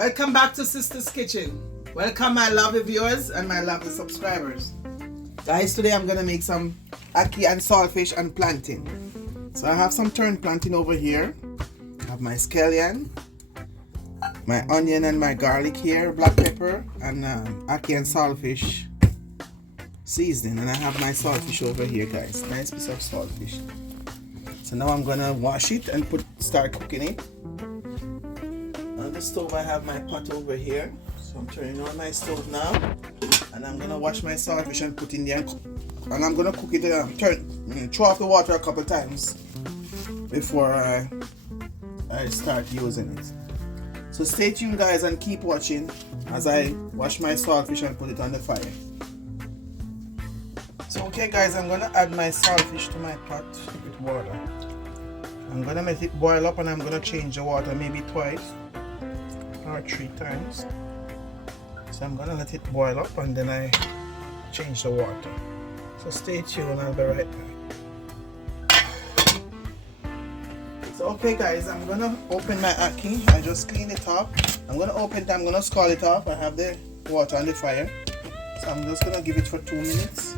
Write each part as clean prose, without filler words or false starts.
Welcome back to Sister's Kitchen. Welcome my lovely viewers and my lovely subscribers. Guys, today I'm gonna make some ackee and saltfish and plantain. So I have some turned plantain over here. I have my scallion, my onion and my garlic here, black pepper, and ackee and saltfish seasoning. And I have my saltfish over here, guys. Nice piece of saltfish. So now I'm gonna wash it and start cooking it. On the stove I have my pot over here. So I'm turning on my stove now. And I'm gonna wash my saltfish and put in there. And I'm gonna cook it, throw off the water a couple times before I start using it. So stay tuned, guys, and keep watching as I wash my saltfish and put it on the fire. So okay, guys, I'm gonna add my saltfish to my pot with water. I'm gonna let it boil up, and I'm gonna change the water maybe twice or 3 times. So I'm gonna let it boil up and then I change the water. So stay tuned, I'll be right back. So okay, guys, I'm gonna open my ackee. I just clean it up. I'm gonna open it, I'm gonna scald it off. I have the water on the fire. So I'm just gonna give it for 2 minutes.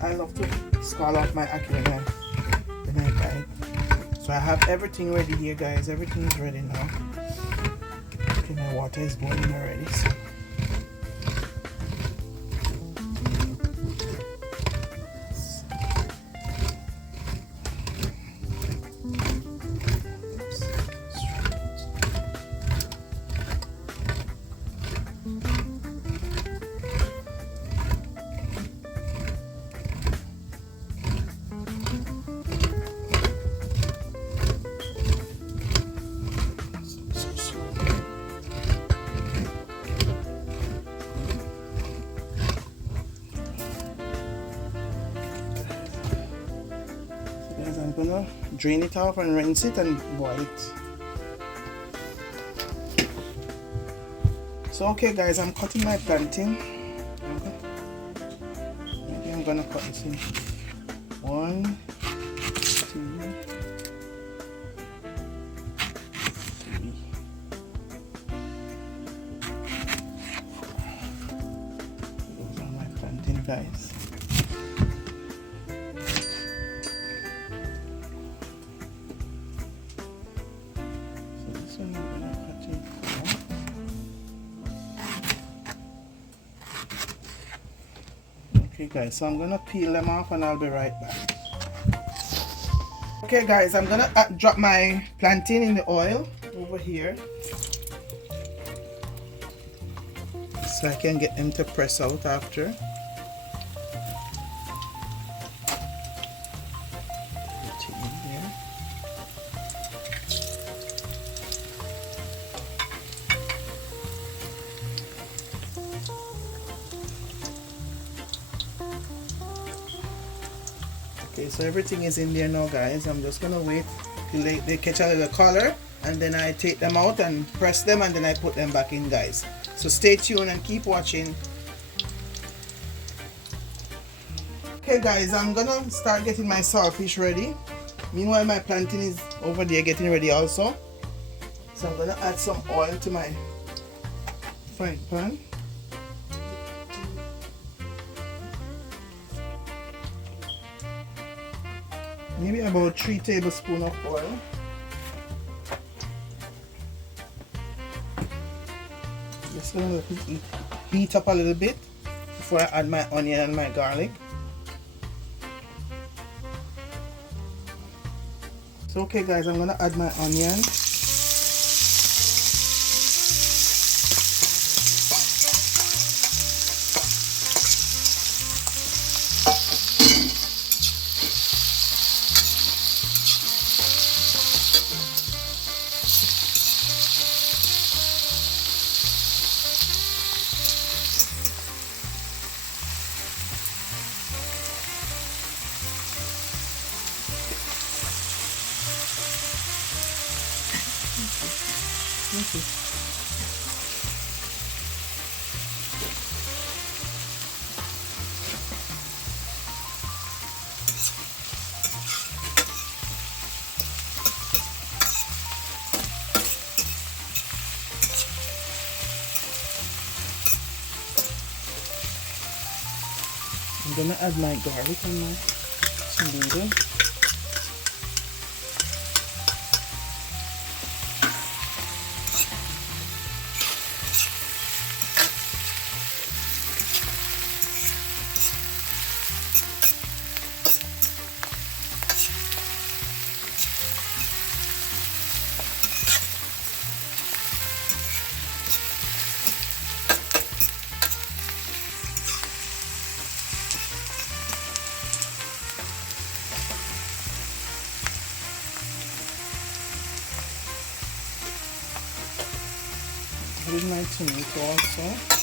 I love to scald off my ackee when I buy it. So I have everything ready here, guys. Everything is ready now. Okay, my water is boiling already. So. I'm gonna drain it off and rinse it and boil it. So okay, guys, I'm cutting my plantain. Maybe I'm gonna cut it in 1, 2, 3. Those are my plantain, guys. Okay, guys, so I'm gonna peel them off and I'll be right back. Okay, guys, I'm gonna drop my plantain in the oil over here so I can get them to press out after. Put it in there. Okay, so everything is in there now, guys. I'm just gonna wait till they catch a little color, and then I take them out and press them, and then I put them back in, guys. So stay tuned and keep watching. Okay, guys, I'm gonna start getting my saltfish ready. Meanwhile, my plantain is over there getting ready also. So I'm gonna add some oil to my frying pan. Maybe about 3 tablespoons of oil. Just gonna let it heat up a little bit before I add my onion and my garlic. So okay, guys, I'm gonna add my onion. gonna add my garlic and my tomato. Put in my tomato also.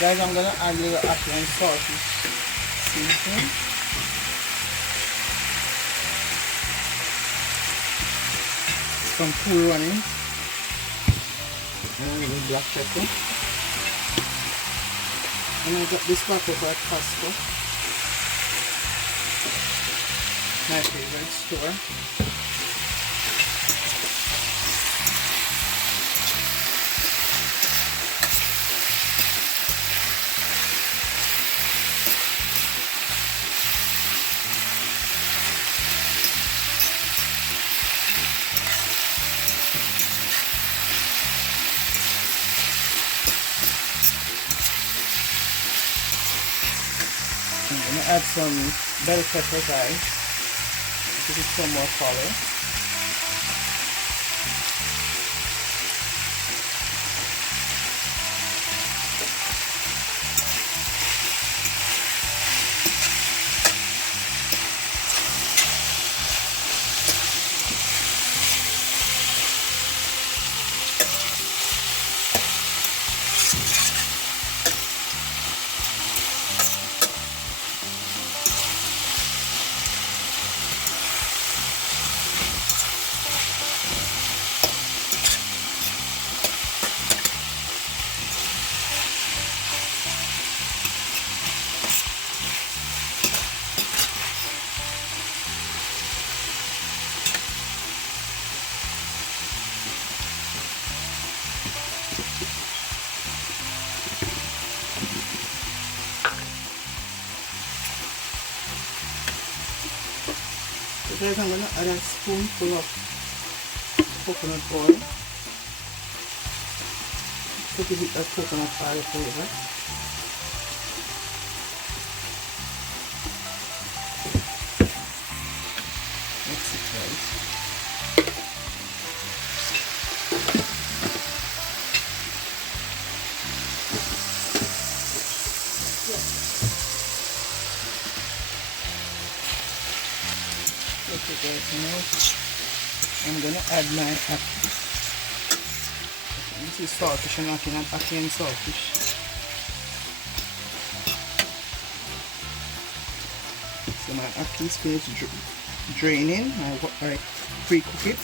Guys, I'm gonna add a little apple and salty seasoning. Some cool running. And a little black pepper. And I got this black pepper at Costco. My favorite store. I'm going to add some bell pepper, guys, to give it some more color. So guys, I'm going to add a spoonful of coconut oil to give it a coconut oil flavor. Mix it right. Okay guys, now I'm gonna add my ackee. This is saltfish and ackee and saltfish. So my ackee is finished draining. I pre-cook it.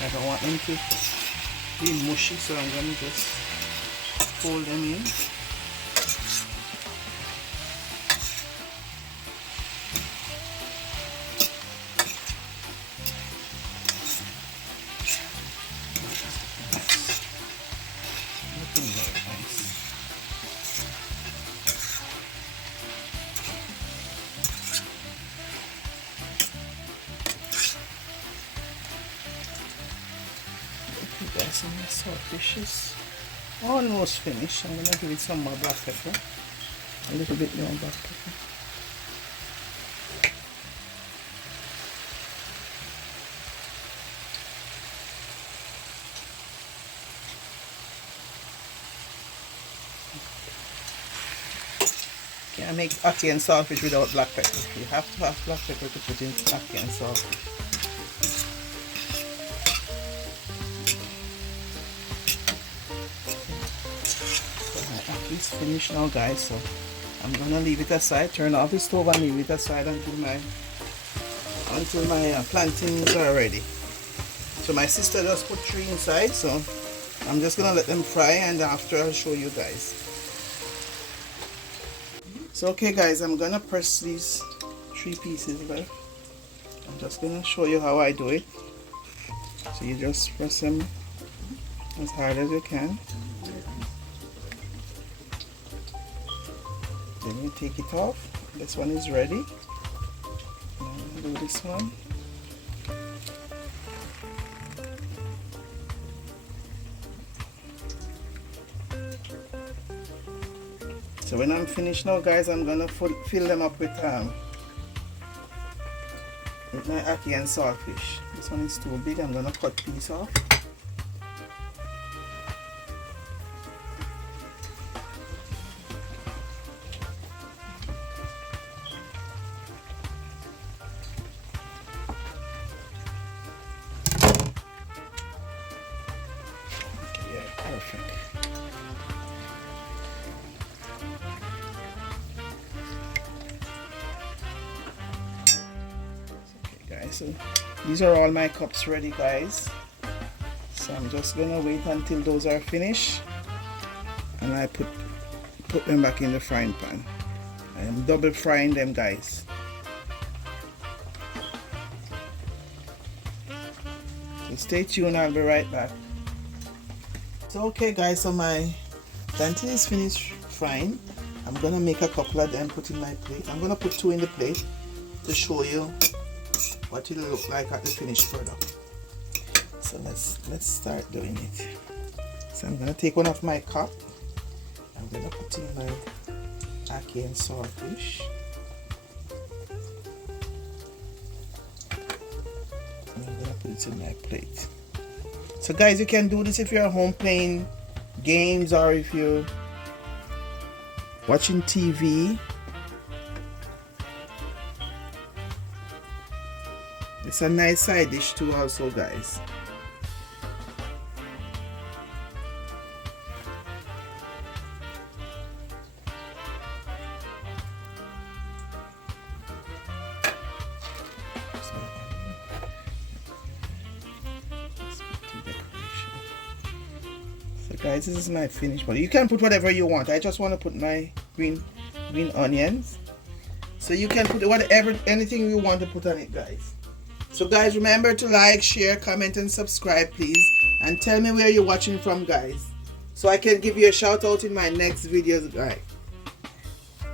I don't want them to be mushy, so I'm going to just fold them in. Looking very nice. Guys, and my saltfish is almost finished. I'm gonna give it some more black pepper, a little bit more black pepper. Can't make ackee and saltfish without black pepper. You have to have black pepper to put in ackee and saltfish. It's finished now guys, so I'm gonna leave it aside, turn off the stove and leave it aside until my plantains are ready. So my sister just put 3 inside, so I'm just gonna let them fry and after I'll show you guys. So okay guys, I'm gonna press these 3 pieces left. I'm just gonna show you how I do it. So you just press them as hard as you can. Then you take it off. This one is ready. Now I'm gonna do this one. So when I'm finished now guys, I'm gonna fill them up with my ackee and saltfish. This one is too big, I'm gonna cut piece off. Perfect. Okay guys, so these are all my cups ready guys. So I'm just gonna wait until those are finished and I put them back in the frying pan. I am double frying them guys. So stay tuned, I'll be right back. So okay guys, so my plantain is finished frying. I'm gonna make a couple of them, put in my plate. I'm gonna put 2 in the plate to show you what it'll look like at the finished product. So let's start doing it. So I'm gonna take one of my cup. I'm gonna put in my ackee and saltfish. And I'm gonna put it in my plate. So guys, you can do this if you're at home playing games or if you're watching TV. It's a nice side dish too also guys. Guys, this is my finished one. You can put whatever you want. I just want to put my green onions. So you can put anything you want to put on it guys. So guys, remember to like, share, comment and subscribe please. And tell me where you're watching from guys, so I can give you a shout out in my next videos guys.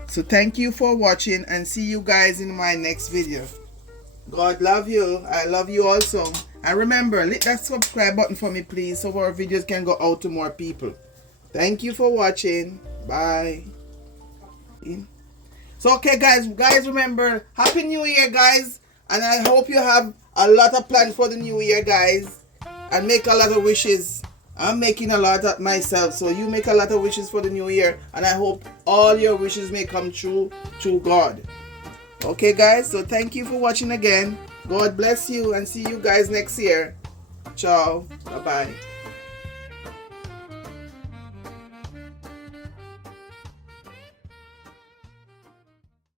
So thank you for watching and see you guys in my next video. God love you. I love you also. And remember, hit that subscribe button for me please, so our videos can go out to more people. Thank you for watching. Bye. So okay guys, remember, Happy New Year guys. And I hope you have a lot of plans for the new year guys. And make a lot of wishes. I'm making a lot of myself, so you make a lot of wishes for the new year. And I hope all your wishes may come true to God. Okay, guys, so thank you for watching again. God bless you and see you guys next year. Ciao. Bye-bye.